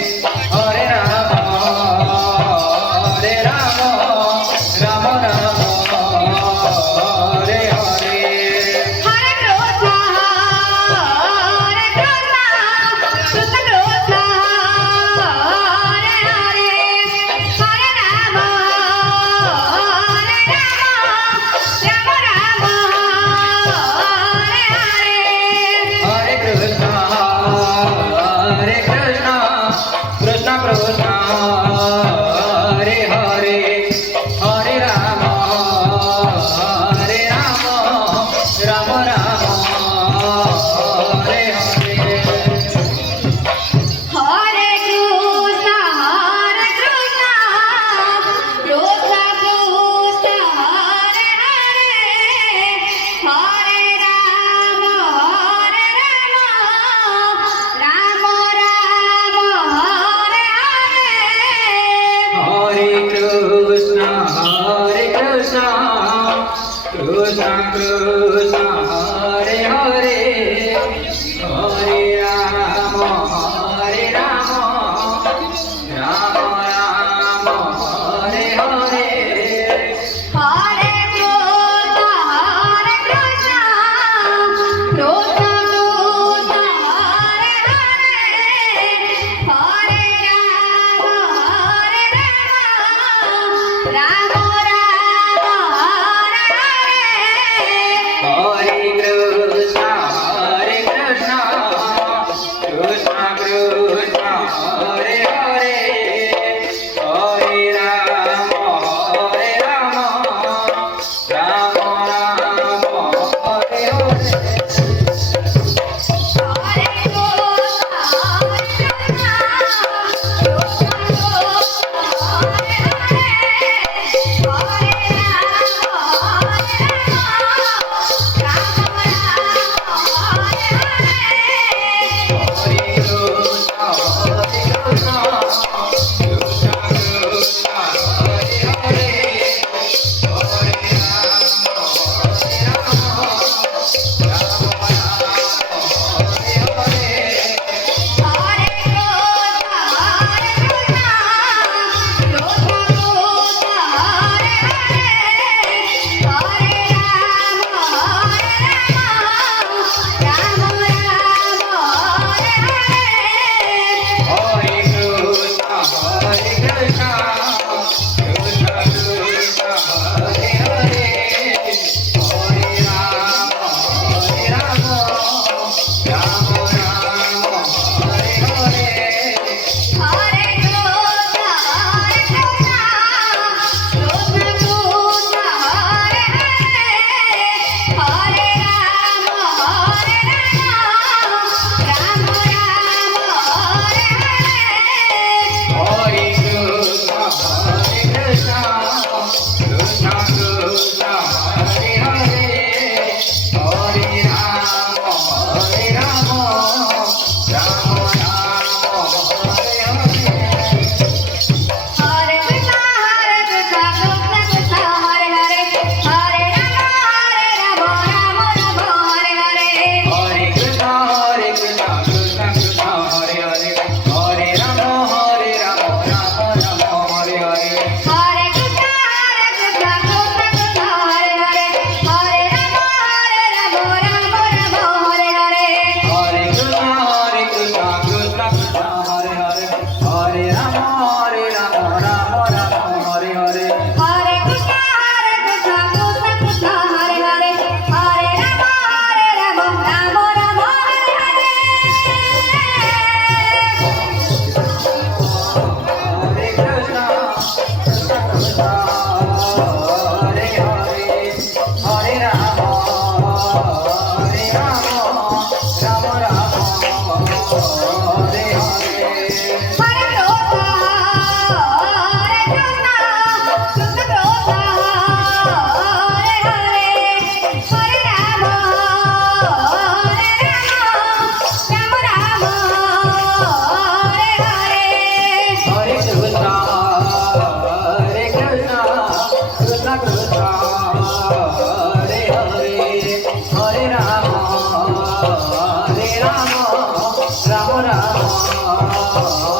Hare Rama, Rama Rama, Hare Hare. Hare Krishna, Krishna Krishna, Hare Hare, Hare Rama, Rama Rama, Hare Hare. Hare Krishna, Krishna Krishna, Hare Hare, Hare Rama, Rama Rama, Hare Hare. Hare Krishna, Krishna Krishna, Hare Hare, Hare Rama, Rama Rama, Hare Hare. Hare Krishna, Krishna Krishna, Hare Hare, Hare Rama, Rama Rama, Hare Hare. Hare Krishna, Krishna Krishna, Hare Hare, Hare Rama, Rama Rama, Hare Hare. Hare Krishna, Krishna Krishna, Hare Hare, Hare Rama, Rama Rama, Hare Hare. Rama Rama